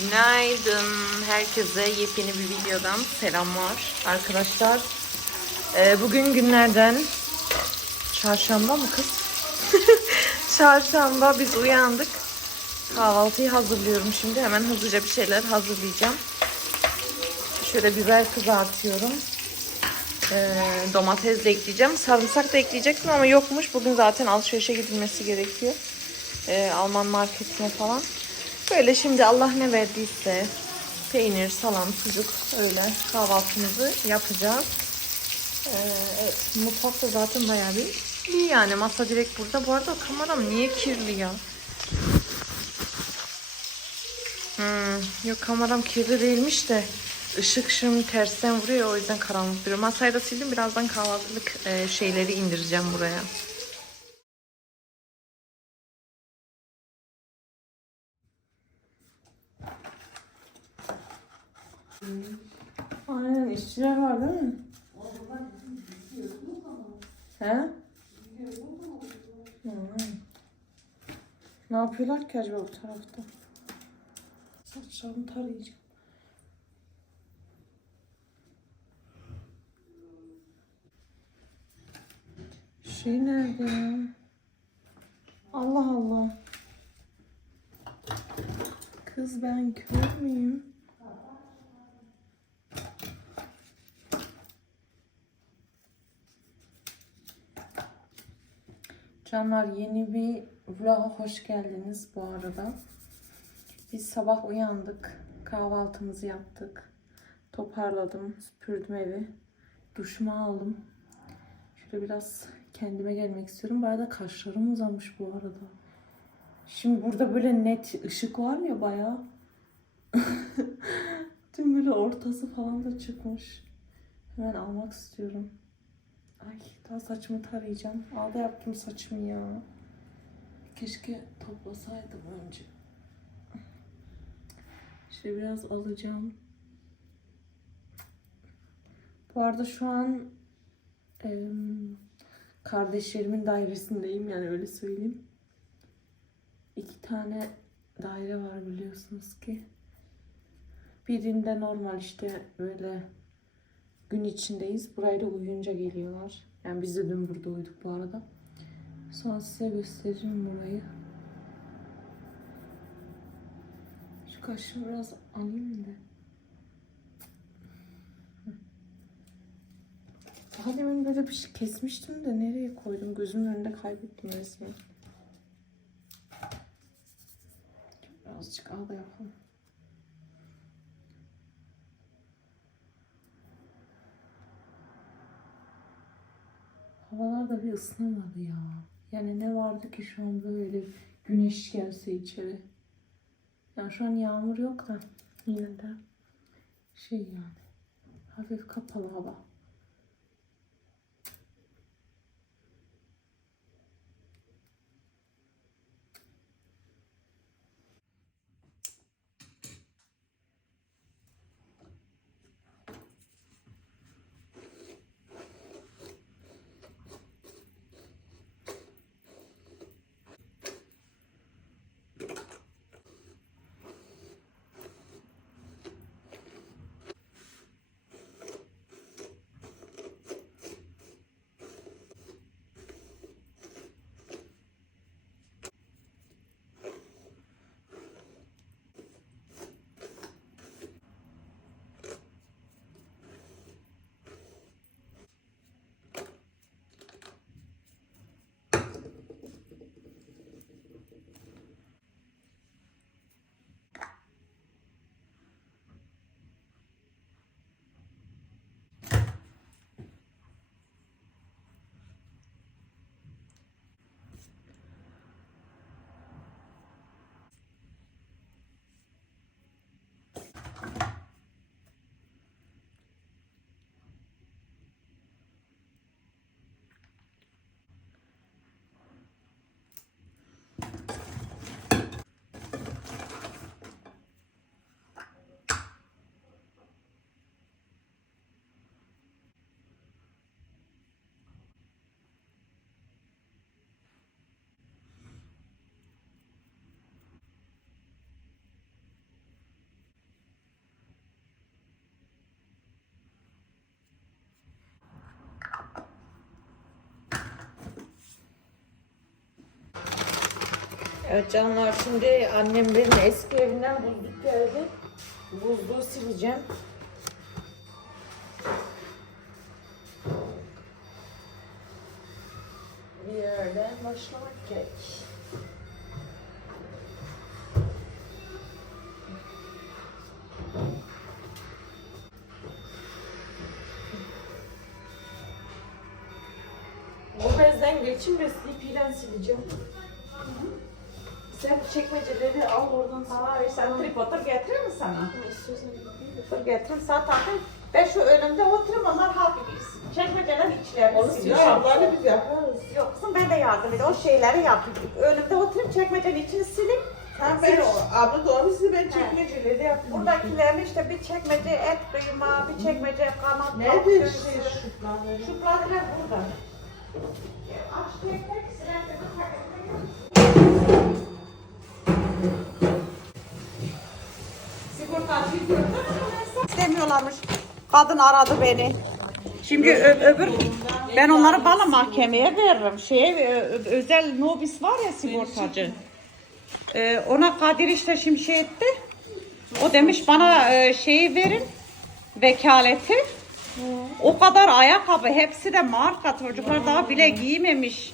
Günaydın. Herkese yepyeni bir videodan selamlar. Arkadaşlar e, bugün günlerden çarşamba mı kız? çarşamba biz uyandık. Kahvaltıyı hazırlıyorum şimdi. Hemen hızlıca bir şeyler hazırlayacağım. Şöyle biber kızartıyorum. E, domates de ekleyeceğim. Sarımsak da ekleyecektim ama yokmuş. Bugün zaten alışverişe gidilmesi gerekiyor. E, Alman marketine falan. Böyle şimdi Allah ne verdiyse peynir, salam, sucuk öyle kahvaltımızı yapacağız. Ee, evet mutfak da zaten bayağı bir iyi yani masa direkt burada. Bu arada kameram niye kirli ya? Hmm, yok kameram kirli değilmiş de ışık şimdi tersten vuruyor o yüzden karanlık duruyor. Masayı da sildim birazdan kahvaltılık e, şeyleri indireceğim buraya. Aynen işçiler var değil mi? He? Ne yapıyorlar ki acaba bu tarafta? Saçlarımı tarayacağım. Şey nerede ya? Allah Allah. Kız ben kör müyüm? Canlar yeni bir vloga hoş geldiniz bu arada. Biz sabah uyandık. Kahvaltımızı yaptık. Toparladım. Süpürdüm evi. Duşumu aldım. Şöyle biraz kendime gelmek istiyorum. Bu arada kaşlarım uzamış bu arada. Şimdi burada böyle net ışık var ya bayağı. Tüm böyle ortası falan da çıkmış. Hemen almak istiyorum. Ay daha saçımı tarayacağım. Ağda yaptım saçımı ya. Keşke toplasaydım önce. Şöyle biraz alacağım. Bu arada şu an em, kardeşlerimin dairesindeyim yani öyle söyleyeyim. İki tane daire var biliyorsunuz ki. Birinde normal işte böyle gün içindeyiz. Buraya da uyuyunca geliyorlar. Yani biz de dün burada uyuduk bu arada. Sonra size gösteririm burayı. Şu kaşımı biraz alayım da. Daha demin böyle bir şey kesmiştim de nereye koydum? Gözümün önünde kaybettim resmen. Birazcık ağda yapalım. Havalar da bir ısınamadı ya. Yani ne vardı ki şu an böyle güneş gelse içeri. Yani şu an yağmur yok da yine de şey yani hafif kapalı hava. Evet canlar şimdi annemlerin eski evinden buzluk geldi. Buzluğu sileceğim. Bir yerden başlamak gerek. Dur getireyim sana takayım. Ben şu önümde oturayım onlar halk bilsin. Çekmeceler içlerini Onu siliyor. Ablayla biz yaparız. Yok kızım ben de yardım edeyim. O şeyleri yapayım. Önümde oturayım çekmecenin içini sileyim. Tamam ben abla doğru sizi ben çekmeceleri yaptım. Buradakilerini işte bir çekmece et kıyma, bir çekmece kanat. Nerede şey göğsü. şutlar? Şu plakiler burada. Aç tekrar silerken Sigortacıyı İstemiyorlarmış. Kadın aradı beni. Şimdi ö- öbür ben onları bana mahkemeye veririm. Şeye ö- özel nobis var ya sigortacı. Ee, ona Kadir işte şimdi şey etti. O demiş bana e, şeyi verin vekaleti. O kadar ayakkabı hepsi de marka çocuklar daha bile giymemiş.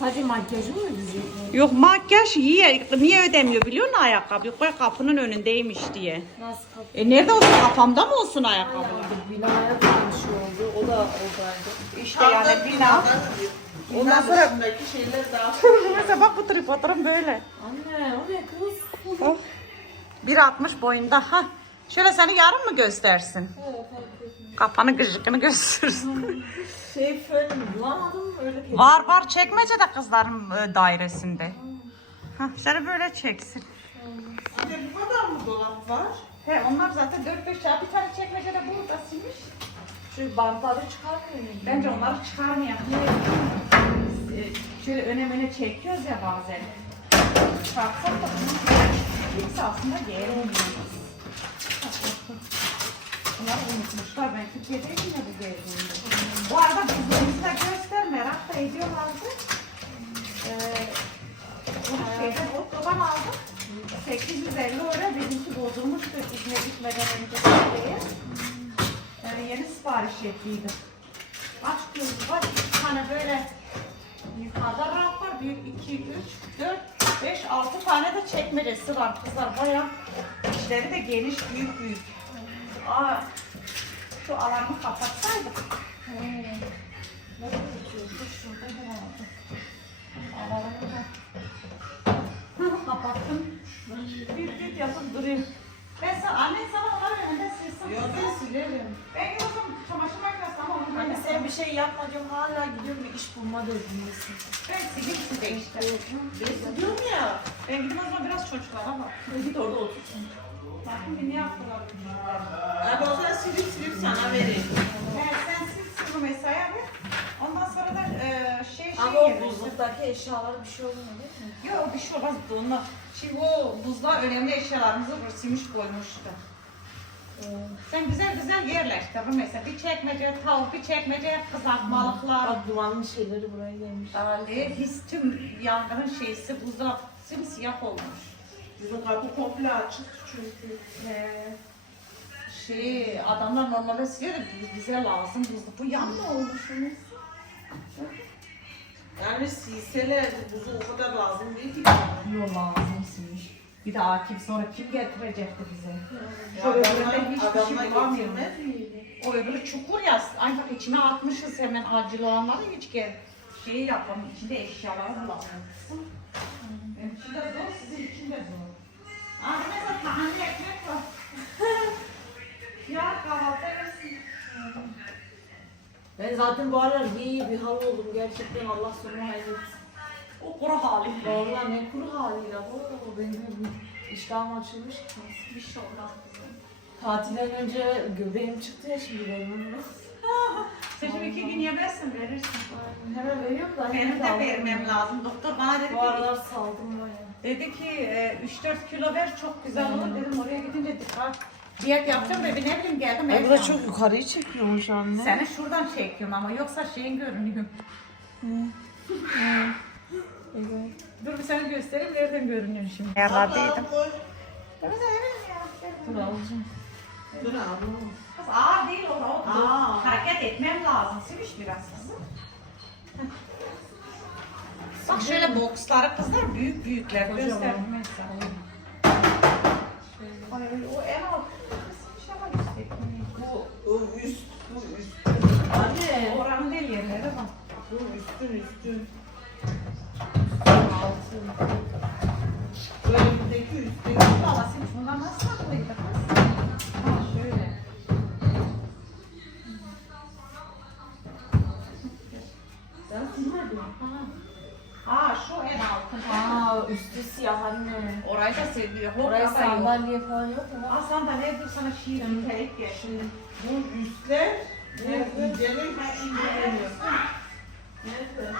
Sadece makyajı mı diyecek? Yok makyaj niye, niye ödemiyor biliyor musun ayakkabı? Yok ben kapının önündeymiş diye. Nasıl kapı? E nerede olsun kafamda mı olsun ayakkabılar? Binaya kalmış oldu. O da oradaydı. İşte yani bina. Ondan sonra Ondan şeyler daha... mesela bak bu tripodlarım böyle. Anne o ne kız? Oh. 1.60 boyunda. Ha. Şöyle seni yarın mı göstersin? Kafanı gıcıkını göstersin. Şey fön bulamadım var var çekmece de kızların e, dairesinde. Ha, seni böyle çeksin. Bu kadar mı dolap var? He onlar zaten 4-5 çarpı bir tane çekmece de burada silmiş. Şu bantları çıkarmıyor muyum? Bence onları çıkarmayalım. Ee, Şöyle öne öne çekiyoruz ya bazen. Çıkartsak da bunun hepsi aslında gelmiyor. Bunları unutmuşlar. Ben Türkiye'deydim ya bu geldiğinde. Bu arada bizlerimizi göster. Merak da ediyorlardı. Ee, bunu şeyden otoban aldım. 850 euro bizimki bozulmuştu İzmir'e gitmeden önce. Ee, yeni sipariş ettiydim. Aç göz var. Tane böyle yukarıda raf var. 1, 2, 3, 4, 5, 6 tane de çekmecesi var. Kızlar bayağı içleri de geniş, büyük büyük. Aa, şu alanı kapatsaydık. Nasıl tutuyorsun? Şurada herhalde. Alanı da Hı, kapattım. Bir bir yapıp duruyor. Ben sana, annen sana onlar önünde silsin. Yok ben silerim. Ben yoksa çamaşır makinesi ama onu Hani ben sen bir şey yapmadın hala gidiyorum bir iş bulma derdindesin. Ben sileyim size işte. Ben diyorum ya. Ben gidip o zaman biraz çocuklara bak. Git orada otur. Bakın bir ne yaptılar bunlar. Abi o zaman silip silip sana vereyim. Evet, sen sil bu mesaya bir. Ondan sonra da e, şey şey Ama o gelirsin. buzluktaki eşyalara bir şey olmuyor değil mi? Yok bir şey olmaz donla. Şimdi o buzlar önemli eşyalarımızı silmiş koymuştu. Sen güzel güzel yerleştir. Mesela bir çekmece tavuk, bir çekmece kızartmalıklar. Bak dumanlı şeyleri buraya gelmiş. Ali his tüm yangının şeysi buzda simsiyah olmuş. Bizim kapı komple açık çünkü. Ee, şey adamlar normalde siliyor da bize lazım buzlu. Bu yan mı olmuşsunuz? Yani silselerdi buzu o kadar lazım değil ki. Yok lazımsınmış. Bir de Akif sonra kim getirecekti bize? Şu Adamlar, öbüründe hiçbir adamlar şey bulamıyorum. getirmez miydi? O öbürü çukur ya. Ay bak içine atmışız hemen acil olanları hiç gel. Şeyi yapalım içinde eşyaları bulamıyorsun. Benim için de zor, sizin için de zor. Ekmek var. ya kahvaltı edersin. Ben zaten bu aralar iyi bir hal oldum gerçekten Allah sonu hayretsin. O kuru hali. Vallahi ne kuru haliyle bu benim iştahım açılmış ki. Bir şey olmaz kızım. Tatilden önce göbeğim çıktı ya şimdi benim. Sen şimdi iki gün yemezsin verirsin. Hemen veriyorum da. Benim de vermem lazım. Doktor bana dedi Bu ki, aralar saldım bayağı. Dedi ki e, 3-4 kilo ver çok güzel olur dedim oraya gidince dikkat. Diyet yapacağım ve bir ne bileyim geldim. ev yandı. yukarıyı çekiyormuş anne. Seni şuradan çekiyorum ama yoksa şeyin görünüyor. Evet. Dur bir sana göstereyim nereden görünüyorsun şimdi. Ayarlardaydım. Dur alacağım. Kız ağır değil o o. Hareket etmem lazım. Simiş biraz kızım. Bak şöyle boksları kızlar büyük büyükler. Ay o en alt. Ama üstteki. Bu o üst, bu üst. Anne. Oranın değil yerlere bak. Bu üstün üstün. Altın. Önümüzdeki üstün. Valla Simiş bundan nasıl saklıydı Aa üstü siyah anne. Orayı da seviyor. Oraya Oraya sandalye. sandalye falan yok mu? Aa sandalye dur sana şiir nitelik gel. Bu üstler. Bu incelik. inceleniyor. Nerede?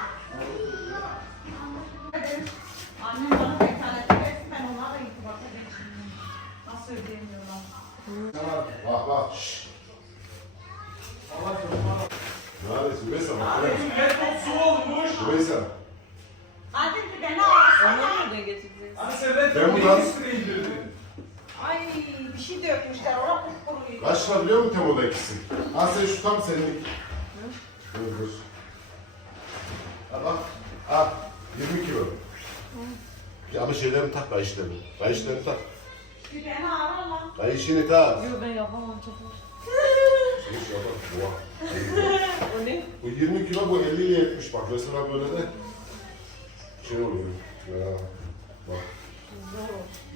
Annem bana vekalet versin ben ona da itibat edeyim. Nasıl ödeyemiyorlar? Bak bak. şşş. Neredesin? Mesela bak. Rümeysa. Hadi bir beni alsana. Onu nereye getireceksin? Ben buradan Ay bir şey dökmüşler. Orada kuş kuruyor. kaç lira biliyor musun Temo'da ikisi? Al sen şu tam senlik. Dur dur. Al bak. Al. 20 kilo. Ya bu şeylerini tak kayışlarını. Kayışlarını tak. Bir beni ara lan. Kayışını tak. Yok ben yapamam çok var. Hiç yapar. Boğa. O ne? Bu 20 kilo bu 50 ile 70 bak mesela böyle de şey oluyor. Ya bak.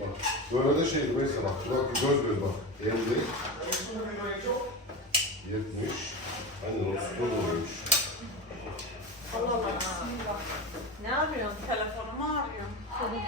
Bak böyle de şey mesela bak bak göz göz bak 50 70 Aynen o süper oluyormuş. Allah Allah. Ne yapıyorsun? Telefonumu arıyorum. Tamam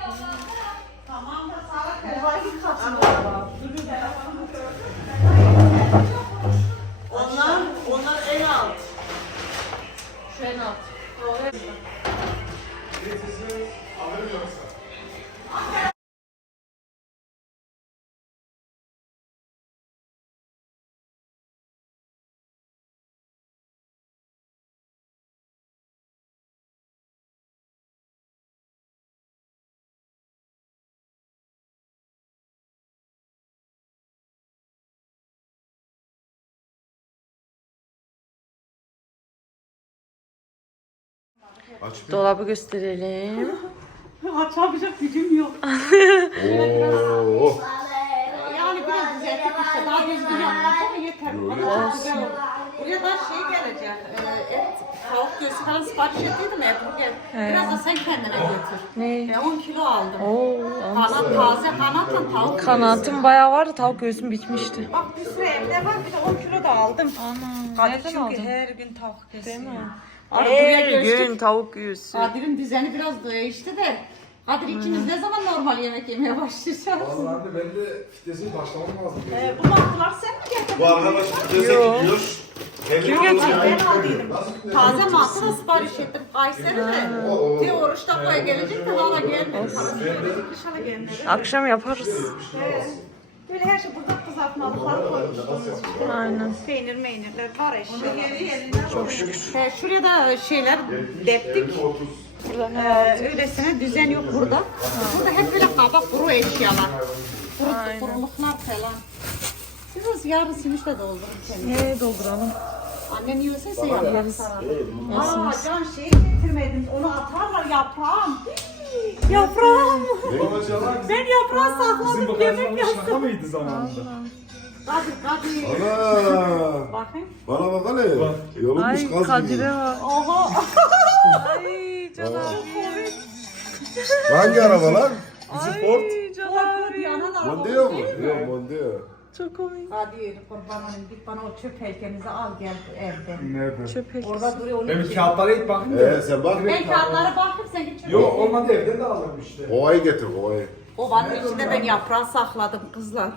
Aç bir. Dolabı gösterelim. Açamayacak gücüm yok. Oo. Yani biraz düzeltip işte daha düzgün yapmak yeter. Bana çok güzel oldu. Buraya da şey gelecek. E, et, tavuk göğsü falan sipariş ettiydim et burger. Biraz da sen kendine götür. Ne? E, 10 kilo aldım. Oo. Kanat taze kanatla tavuk Kanatım bayağı vardı. Tavuk göğsüm bitmişti. göğsü. Bak bir sürü evde var bir de 10 kilo da aldım. Ana. Kadir Nereden çünkü aldın? her gün tavuk kesiyor. Değil mi? Abi buraya Her göçtük. gün tavuk göğsü. Kadir'in düzeni biraz değişti de. Kadir ikimiz ne zaman normal yemek yemeye başlayacağız? Vallahi ben de fitnesi başlamam lazım. Ee, bu baktılar sen mi getirdin? Bu arkadaş Yok. gidiyor. Kim getirdi? Ben aldıydım. Taze mantı da sipariş ettim. Kayseri'de. Oo. Diye oruçta koya gelecek de hala gelmedi. Kışala gelmedi. Akşam yaparız. Böyle her şey burada kızartmalıklar koymuşuz. Aynen. Peynir meynirler var eşya. Çok şükür. Ee, şuraya da şeyler deptik. 50, 30. Ee, öylesine düzen yok burada. Burada hep böyle kabak kuru eşyalar. Kuru, kuruluklar falan. Biraz yarın simişle doldurun kendini. Ne dolduralım? Annen yiyorsa ise yaparız. Evet. Aa can şey getirmedim. Onu atarlar yaprağım. Yaprağım. Ben yaprağı Bizim sakladım yemek yaptım. şaka mıydı zamanında? Kadir Kadir. Ana! Bakayım. Bana bak hele. Bak. Yorulmuş Ay kaz Kadir'e gibi. bak. Oha. Ay Can abi. Hangi araba lan? Ay Can abi. Yanan araba Mondeo mu? Yok Mondeo. Çok komik. Kurban olayım git bana o çöp helkenizi al gel evde. Nerede? Çöp helkesi. Orada duruyor onu Ben çek. kağıtlara ilk bakayım da. Ee sen bak. Ben kağıtlara baktım sen çöp Yok olmadı evden de alırım işte. Kovayı getir kovayı. Ovanın içinde ben yaprağı sakladım kızlar.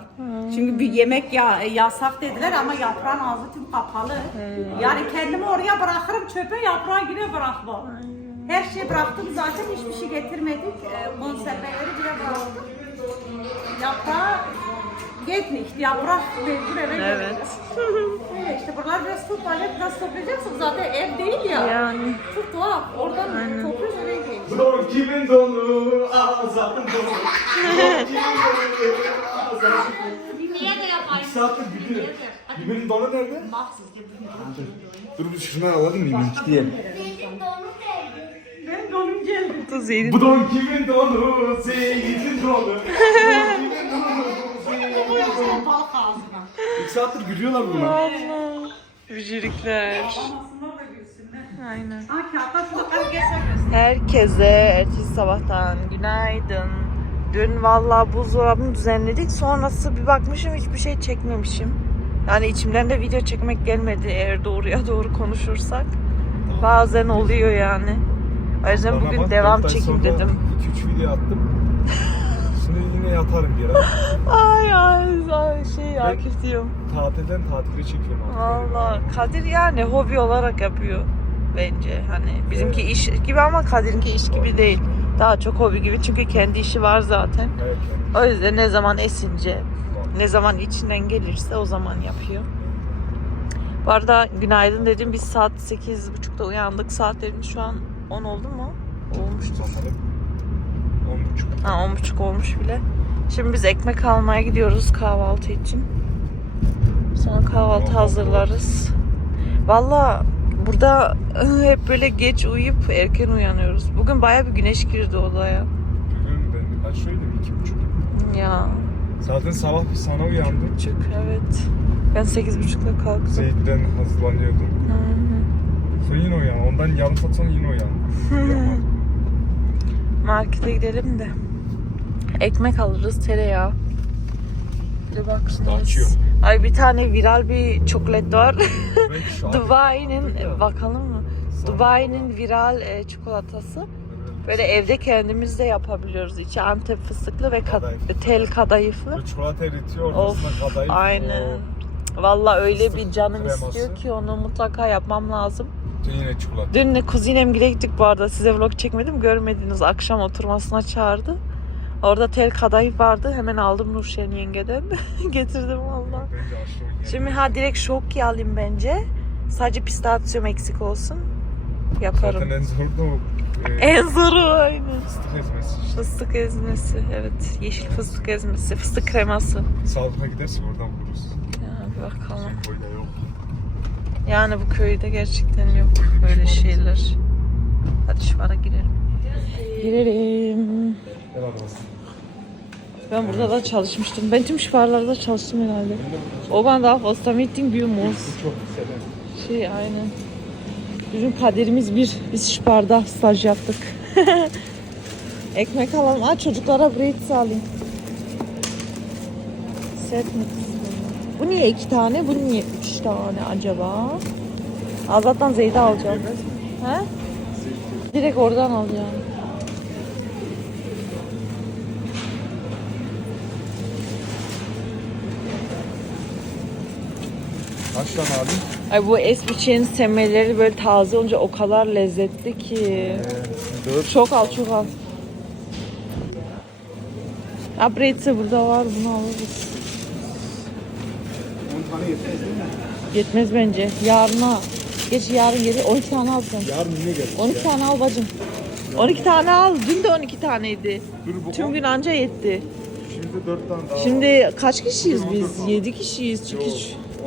Çünkü bir yemek ya, yasak dediler ama yaprağın ağzı tüm kapalı. Yani kendimi oraya bırakırım çöpe yaprağı yine bırakmam. Her şeyi bıraktım zaten hiçbir şey getirmedik. Ee, konserveleri bile bıraktım. Yaprağı Geht nicht. Ya bırak mecbur eve Evet. Öyle işte buralar biraz toplayacak, biraz toplayacaksın. Zaten ev değil ya. Yani Çok tuhaf. Oradan topluyoruz oraya geliyoruz. Don kimin donu? Ağzın donu. Don kimin donu? Ağzın Niye de yapayım? İki saattir gülüyor. Bibirin donu nerede? Dur bir şundan alalım mı? diye. Ben donum geldi. bu don kimin donu? Seyit'in donu. Don kimin donu? Donu. Balık ağzına. İki saattir gülüyorlar bunlar. Allah. Vücürükler. Anasınlar da gülsünler. Aynen. Ha kağıttan şurada göster. Herkese ertesi sabahtan günaydın. Dün vallahi buzdolabını düzenledik. Sonrası bir bakmışım hiçbir şey çekmemişim. Yani içimden de video çekmek gelmedi eğer doğruya doğru konuşursak. Bazen oluyor yani. O yüzden bugün devam sonra dedim. 2-3 video attım. Şimdi yine yatarım bir yere. Ay ay ay şey Akif diyorum. Tatilden tatile çekiyorum artık. Valla Kadir yani hobi olarak yapıyor bence. Hani bizimki iş gibi ama Kadir'inki iş gibi değil. Daha çok hobi gibi çünkü kendi işi var zaten. Evet. O yüzden ne zaman esince, ne zaman içinden gelirse o zaman yapıyor. Bu arada günaydın dedim. Biz saat 8.30'da uyandık. Saatlerimiz şu an 10 oldu mu? Olmuştur. Bakalım. 10.30. Ha 10.30 olmuş bile. Şimdi biz ekmek almaya gidiyoruz kahvaltı için. Sonra kahvaltı hazırlarız. Valla burada hep böyle geç uyuyup erken uyanıyoruz. Bugün baya bir güneş girdi odaya. Bugün ben kaç söyledim? 2.30. Ya Zaten sabah bir sana uyandım. küçük evet. Ben 8.30'da kalktım. Zeyt'ten hazırlanıyordum. Hı hı. Sonra yine uyan. Ondan yarım saat sonra yine uyan. Markete gidelim de. Ekmek alırız, tereyağı. Bir de baksınız. Açıyor. Ay bir tane viral bir çikolat var. Dubai'nin bakalım mı? Dubai'nin viral e, çikolatası. Böyle evde kendimiz de yapabiliyoruz. İçi Antep fıstıklı ve ka- Kadayıf. tel kadayıflı. Çikolata eritiyor. Of, kadayıf. aynen. Vallahi öyle bir canım kreması. istiyor ki onu mutlaka yapmam lazım. Yine çikolata. Dün kuzinemgile gittik bu arada. Size vlog çekmedim görmediniz. Akşam oturmasına çağırdı. Orada tel kadayıf vardı. Hemen aldım Nurşen yengeden. Getirdim valla. Şimdi ha direkt şoki alayım bence. Sadece pistasyum eksik olsun. Yaparım. Zaten en zor da o. E, En zoru aynen. fıstık ezmesi işte. Fıstık ezmesi. Evet. Yeşil fıstık ezmesi. Fıstık kreması. Sağlıkla gidersin oradan buluruz. Ya bir bakalım. Yani bu köyde gerçekten yok böyle şeyler. Hadi şu ara girelim. Girelim. Ben burada da çalışmıştım. Ben tüm şifarlarda çalıştım herhalde. O bana daha fazla meeting bir muz. Şey aynen. Bizim kaderimiz bir. Biz şifarda staj yaptık. Ekmek alalım. Aa çocuklara bread alayım. Set mix. Bu niye iki tane? Bu niye üç tane acaba? Azat'tan Zeyde alacağım. He? Direkt oradan alacağım. Kaç tane abi? Ay bu esbiçenin semeleri böyle taze olunca o kadar lezzetli ki. Dört. Çok al çok al. Ha breadse burada var bunu alırız. 10 tane yetmez değil mi? Yetmez bence. Yarına. Geç yarın gelir. 12 tane alacağım. Yarın yine gel. 12 tane al bacım. 12 tane al. Dün de 12 taneydi. Dur bu Tüm gün anca yetti. Şimdi 4 tane daha var. Şimdi kaç kişiyiz biz? Yok. 7 kişiyiz. Çünkü Yok,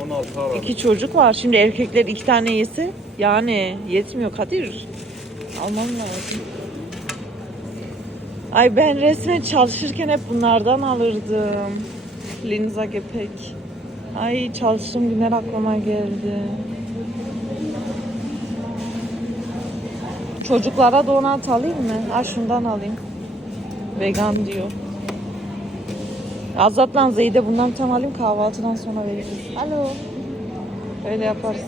16 var. iki çocuk var. Şimdi erkekler iki tane yese yani yetmiyor Kadir. Almam lazım. Ay ben resmen çalışırken hep bunlardan alırdım. Linza Gepek. Ay çalıştığım günler aklıma geldi. Çocuklara donat alayım mı? Ha şundan alayım. Vegan diyor. Azat'la Zeyde bundan tam alayım kahvaltıdan sonra veririz. Alo. Öyle yaparız.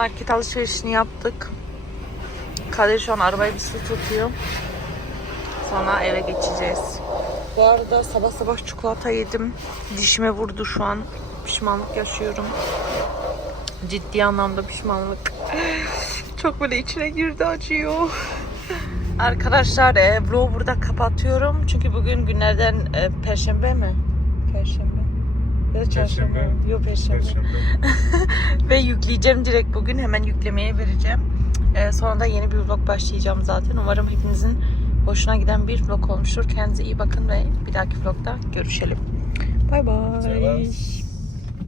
Market alışverişini yaptık. Kadir şu an arabayı bir su tutuyor. Sonra eve geçeceğiz. Bu arada sabah sabah çikolata yedim. Dişime vurdu şu an. Pişmanlık yaşıyorum. Ciddi anlamda pişmanlık. Çok böyle içine girdi acıyor. Arkadaşlar e, vlogu burada kapatıyorum. Çünkü bugün günlerden e, perşembe mi? Perşembe. Ya çarşamba. Perşembe. Yok perşembe. Perşembe. Ve yükleyeceğim direkt bugün. Hemen yüklemeye vereceğim. Ee, sonra da yeni bir vlog başlayacağım zaten. Umarım hepinizin hoşuna giden bir vlog olmuştur. Kendinize iyi bakın ve bir dahaki vlogda görüşelim. Bay bay.